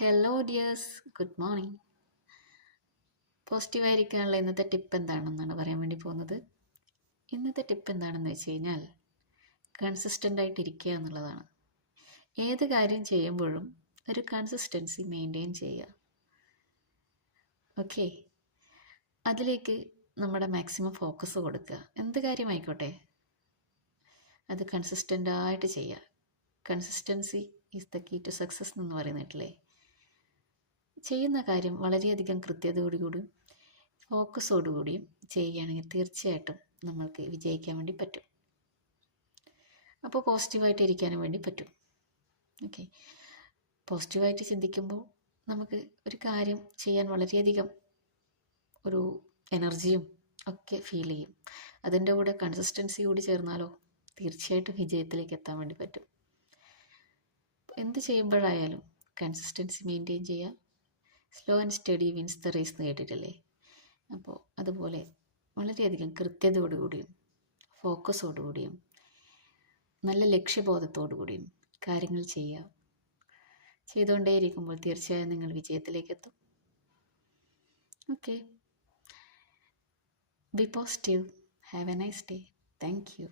Hello dears, good morning. പോസിറ്റീവായിരിക്കാനുള്ള ഇന്നത്തെ tip എന്താണെന്നാണ് പറയാൻ വേണ്ടി പോകുന്നത്. ഇന്നത്തെ ടിപ്പ് എന്താണെന്ന് വെച്ച് കഴിഞ്ഞാൽ കൺസിസ്റ്റൻ്റ് ആയിട്ടിരിക്കുക എന്നുള്ളതാണ്. ഏത് കാര്യം ചെയ്യുമ്പോഴും ഒരു കൺസിസ്റ്റൻസി മെയിൻറ്റെയിൻ ചെയ്യുക. ഓക്കെ, അതിലേക്ക് നമ്മുടെ മാക്സിമം ഫോക്കസ് കൊടുക്കുക. എന്ത് കാര്യമായിക്കോട്ടെ അത് കൺസിസ്റ്റൻ്റ് ആയിട്ട് ചെയ്യുക. Consistency is the key to success എന്ന് പറയുന്നിട്ടില്ലേ. ചെയ്യുന്ന കാര്യം വളരെയധികം കൃത്യതയോടുകൂടിയും ഫോക്കസോടുകൂടിയും ചെയ്യുകയാണെങ്കിൽ തീർച്ചയായിട്ടും നമ്മൾക്ക് വിജയിക്കാൻ വേണ്ടി പറ്റും. അപ്പോൾ പോസിറ്റീവായിട്ട് ഇരിക്കാനും വേണ്ടി പറ്റും. ഓക്കെ, പോസിറ്റീവായിട്ട് ചിന്തിക്കുമ്പോൾ നമുക്ക് ഒരു കാര്യം ചെയ്യാൻ വളരെയധികം ഒരു എനർജിയും ഒക്കെ ഫീൽ ചെയ്യും. അതിൻ്റെ കൂടെ കൺസിസ്റ്റൻസി കൂടി ചേർന്നാലോ തീർച്ചയായിട്ടും വിജയത്തിലേക്ക് എത്താൻ വേണ്ടി പറ്റും. എന്ത് ചെയ്യുമ്പോഴായാലും കൺസിസ്റ്റൻസി മെയിൻറ്റെയിൻ ചെയ്യുക. Slow and steady wins the race എന്ന് കേട്ടിട്ടില്ലേ. അപ്പോൾ അതുപോലെ വളരെയധികം കൃത്യതയോടുകൂടിയും ഫോക്കസോടുകൂടിയും നല്ല ലക്ഷ്യബോധത്തോടു കൂടിയും കാര്യങ്ങൾ ചെയ്യുക. ചെയ്തുകൊണ്ടേയിരിക്കുമ്പോൾ തീർച്ചയായും നിങ്ങൾ വിജയത്തിലേക്ക് എത്തും. Okay, B positive. Have A nice day. Thank you.